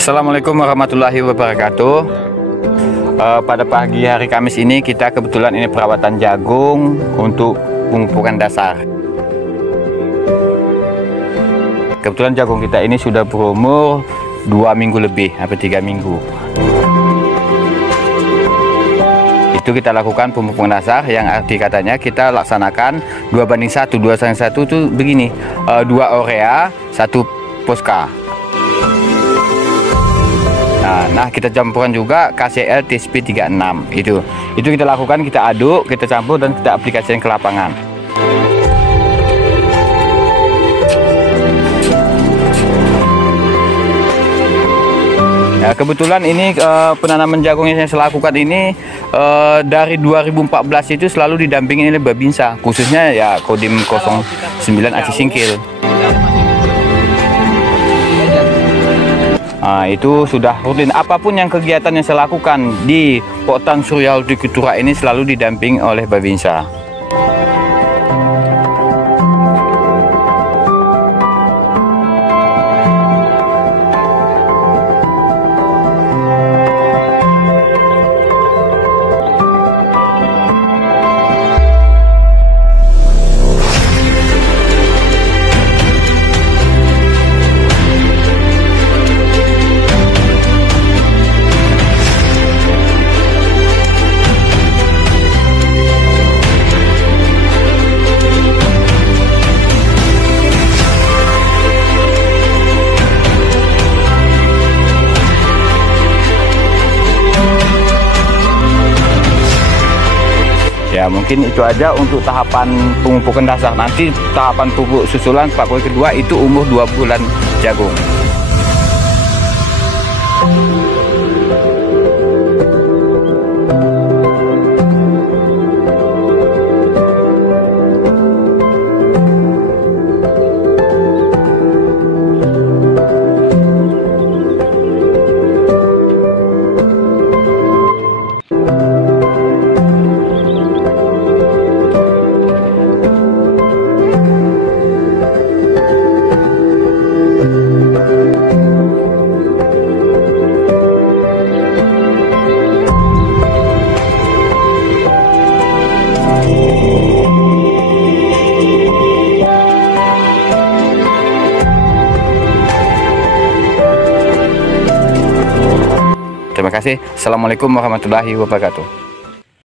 Assalamualaikum warahmatullahi wabarakatuh. Pada pagi hari Kamis ini kita kebetulan ini perawatan jagung untuk pemupukan dasar. Kebetulan jagung kita ini sudah berumur 2 minggu lebih, hampir 3 minggu. Itu kita lakukan pemupukan dasar, yang arti katanya kita laksanakan 2:1. 2:1 itu begini, 2 urea, 1 Posca. Nah, kita campuran juga KCL TSP 36. Itu kita lakukan, kita aduk, kita campur dan kita aplikasikan ke lapangan. Ya, kebetulan ini penanaman jagung yang saya lakukan ini dari 2014 itu selalu didampingi oleh Babinsa, khususnya ya Kodim 09 Aci Singkil. Nah, itu sudah rutin. Apapun yang kegiatan yang saya lakukan di Poktan Surya Hortikultura ini selalu didampingi oleh Babinsa. Ya, mungkin itu aja untuk tahapan pemupukan dasar. Nanti tahapan pupuk susulan pakai kedua itu umur 2 bulan jagung. Terima kasih. Assalamualaikum warahmatullahi wabarakatuh.